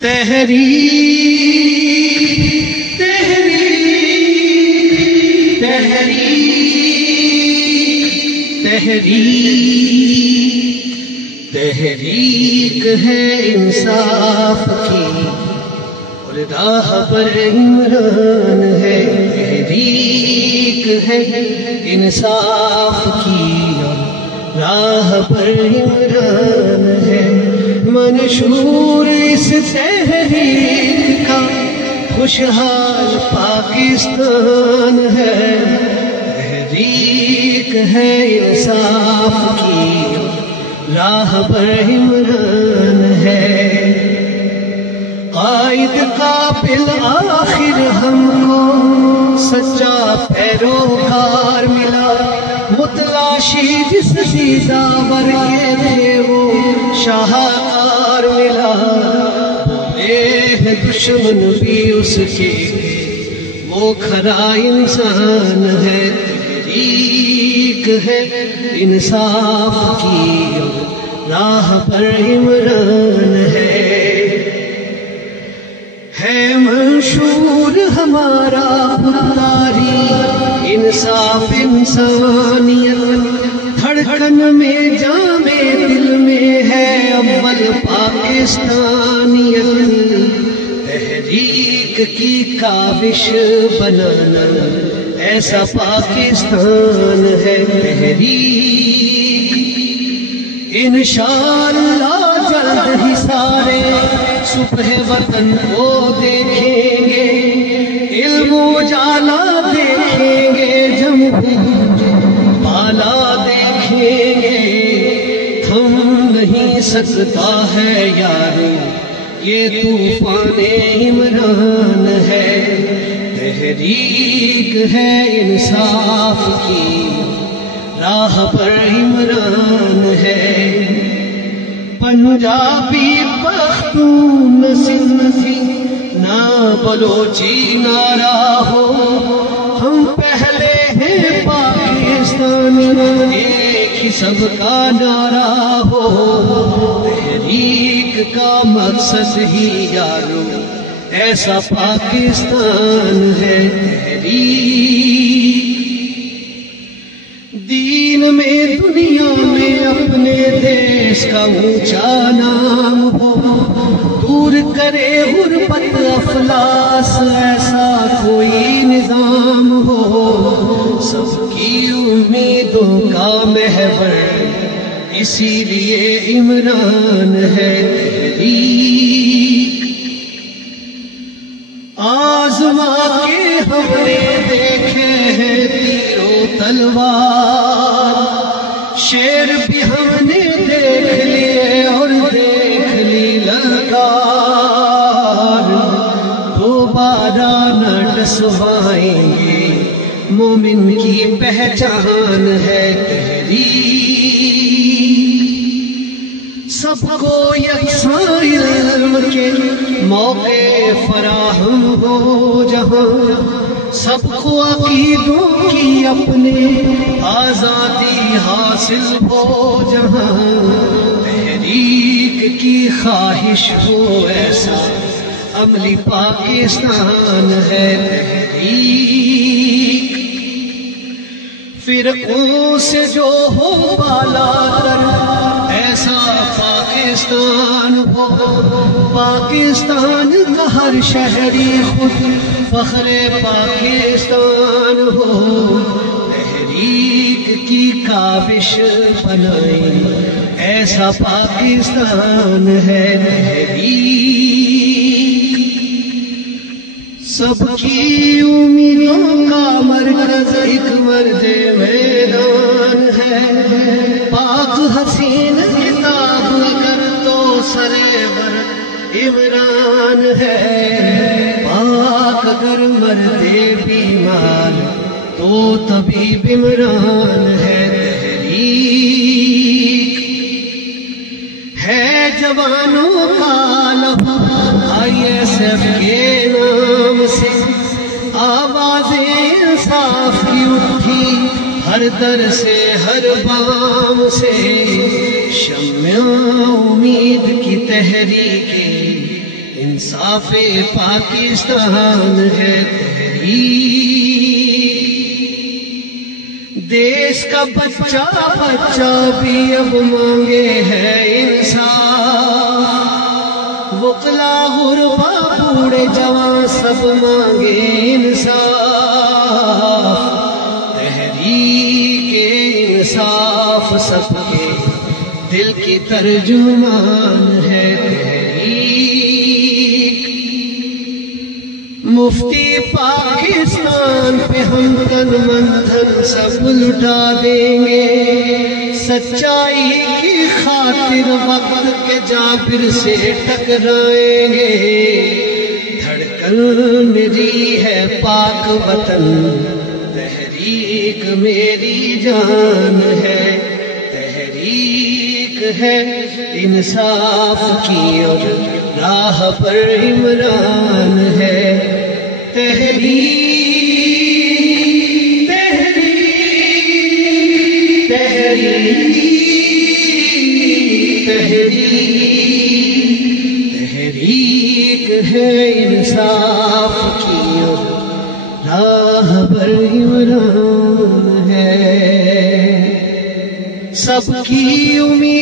تحریک تحریک تحریک تحریک تحریک ہے انصاف کی اور راہ پر عمران ہے. تحریک ہے انصاف کی اور راہ پر عمران ہے. منشور اس تحریک کا خوشحال پاکستان ہے. تحریک ہے انصاف کی راہ پر عمران ہے. قائد قابل آخر ہم کو سچا پیروکار ملا. متلاشی جس داور کے تھے وہ شاہکار ملا. بولے دشمن بھی اس کے وہ کھرا انسان ہے. تحریک ہے انصاف کی راہ پر عمران ہے. منشور ہمارا خودداری انصاف انسانیت. دھڑکن میں جام دل میں ہے اول پاکستانیت. تحریک کی کاوش بنانا ایسا پاکستان ہے. تحریک انشاءاللہ جلد ہی سارے صبح وطن کو دیکھیں گے. علم اجالا دیکھیں گے, جمہور بالا دیکھیں گے. تھم نہیں سکتا ہے یارو یہ طوفان عمران ہے. تحریک ہے انصاف کی راہ پر عمران ہے. پنجابی پختون سندھی نہ بلوچی نارا ہو, ہم پہلے ہیں پاکستانی ایک ہی سب کا نعرہ ہو. تحریک کا مقصد ہی یارو ایسا پاکستان ہے. تحریک دین میں دنیا میں اپنے دیش کا اونچا نام ہو. دور کرے غربت افلاس ایسا کوئی نظام ہو. سب کی امیدوں کا محور اسی لیے عمران ہے. تحریک آزما کے ہم نے دیکھے ہیں تیر و تلوار. شیر بھی ہم نے دیکھ لیے اور دیکھ لی للکار. دوبارہ نہ ڈسوائیں گے مومن کی پہچان ہے. تحریک سب کو یکساں علم کے موقع فراہم ہو جہاں. سب کو عقیدوں کی اپنے آزادی حاصل ہو جہاں. تحریک کی خواہش ہو ایسا عملی پاکستان ہے. تحریک فرقوں سے جو ہو بالا تر ایسا پاکستان ہو. پاکستان کا ہر شہری خود فخر پاکستان ہو. تحریک کی کاوش بنائیں ایسا پاکستان ہے. تحریک سب کی امیدوں کا مرکز ایک مرد میدان ہے. پاک حسین کتاب اگر تو سرور عمران ہے. پاک اگر مردے بیمار تو طبیب عمران ہے. تحریک ہے جوانوں کا لہو ISF کے نام سے. آواز انصاف کی اٹھی ہر در سے ہر بام سے. شمع امید کی تحریک انصاف پاکستان ہے تحریک، دیش کا بچہ بچہ بھی اب مانگے ہے انصاف، وکلا غربا بوڑھے جوان سب مانگے انصاف، تحریک انصاف سب کے دل کی ترجمان ہے تحریک، مفتی پاکستان پہ ہم تن من دھن سب لٹا دیں گے، سچائی کی خاطر وقت کے جابر سے ٹکرائیں گے، دھڑکن میری ہے پاک وطن، تحریک میری جان ہے، تحریک ہے انصاف کی اور راہ پر عمران ہے، تحریک تحریک تحریک تحریک تحریک ہے انصاف کی اور راہ پر عمران ہے، سب کی امید